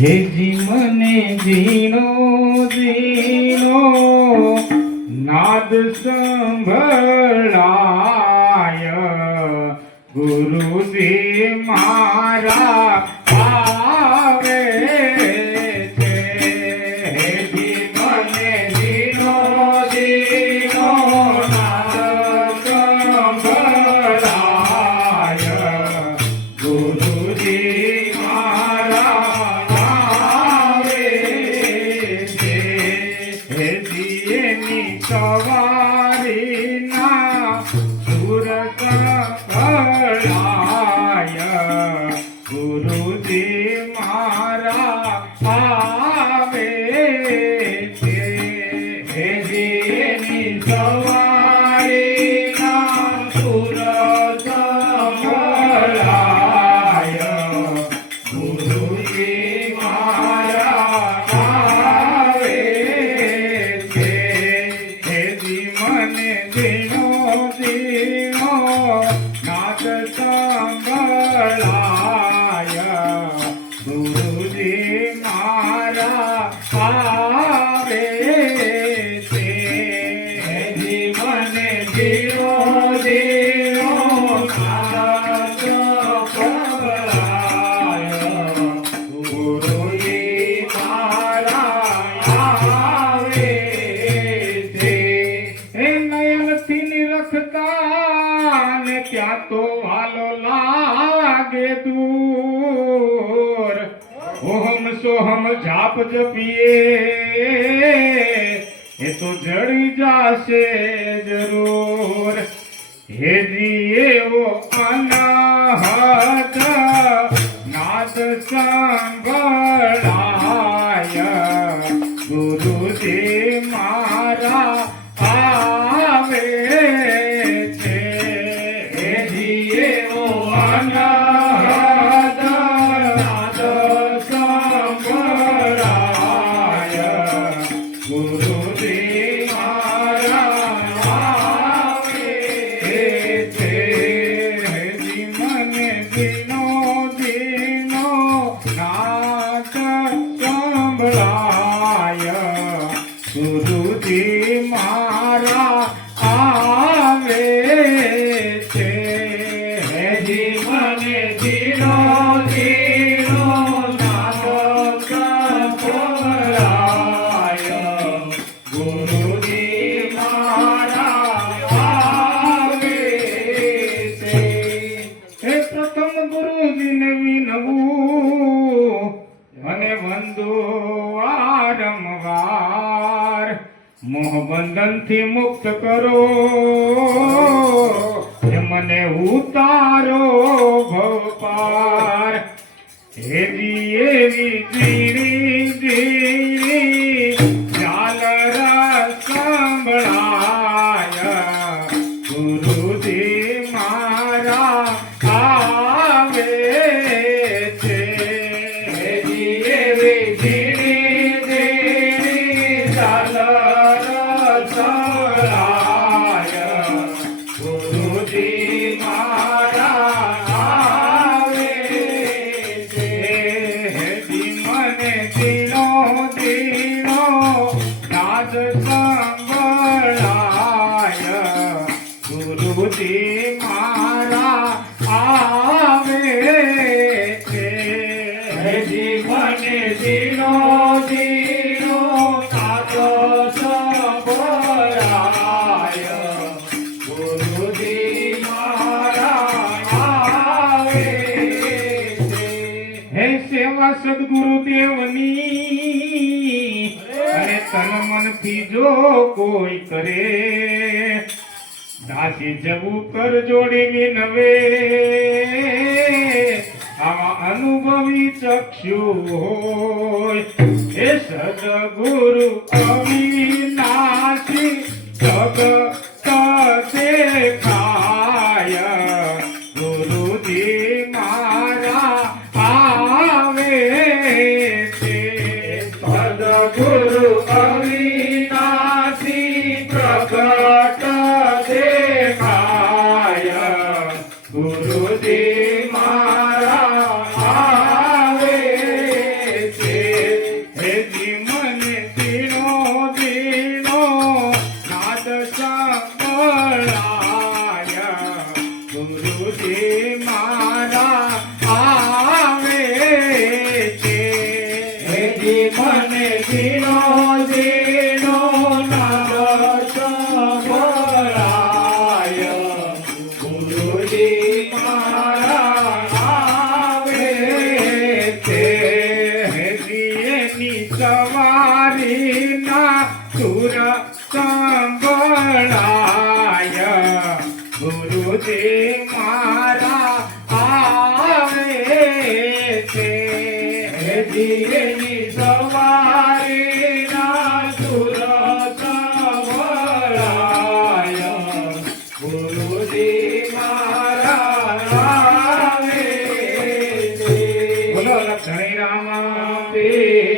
હેજી મને જીનો જીનો નાદ સંભળાય ગુરુજી મારા આવે છે. હેજી મને જીનો જીનો નાદ સંભળાય ગુરુજી સવારી ના સુરત કળાય ગુરુજી મારા આવે છે. હેજીની સવારી ના સુરત કળાય ગુરુજી મારા આવે છે. મને જીનો જીનો નાદ સંભળાય ગુરુજી મારા આવે છે. મને જીનો જીનો નાદ સંભળાય ગુરુજી મારા આવે છે. ત્યાં તો હાલો લાગે દૂર ઓહમ સોહમ જાપ જપીએ એ તો જડી જાશે જરૂર. હેજી એવો અનાહત નાદ સંભળાય ગુરુજી મારા આવે છે. અનાહત નાદ સંભળાય ગુરુજી મારા આવે છે. હેજી મને જીનો જીનો નાદ સંભળાય ગુરુજી મારા આવે છે. મને જીનો જીનો નાદ સંભળાય ગુરુજી મારા આવે છે. હે પ્રથમ ગુરુજીને વિનવું અને વંદો વારંવાર મોહબંધનથી મુક્ત કરો મને ઉતારો ભવપાર. એવી એવી ધીરી ધીરી ઝાલરા સંભળાય ગુરુજી મારા આવે છે. એવી એવી ધીરી ધીરી ઝાલરા સંભળાય ગુરુજી મારા આવે છે. મને જીનો જીનો નાદ સંભળાય ગુરુજી મારા આવે છે. મને જીનો જીનો નાદ સંભળાય ગુરુજી મારા આવે છે. હે સેવા સદગુરુદેવની અને તન મનથી જો કોઈ કરે દાસી જવું કર જોડી વિનવે આવા અનુભવી ચક્ષુ હોય. હે સદગુરુ અવિનાશી જગત દેખાય ગુરુજી મારા આવે છે. સદગુરુ અવિનાશી પ્રગટ દેખાય ગુરુજી મારા છે જીની સવારી ના સુરત વળાય ગુરુજી મારા આવે છે. બોલો લખણી રામા પીર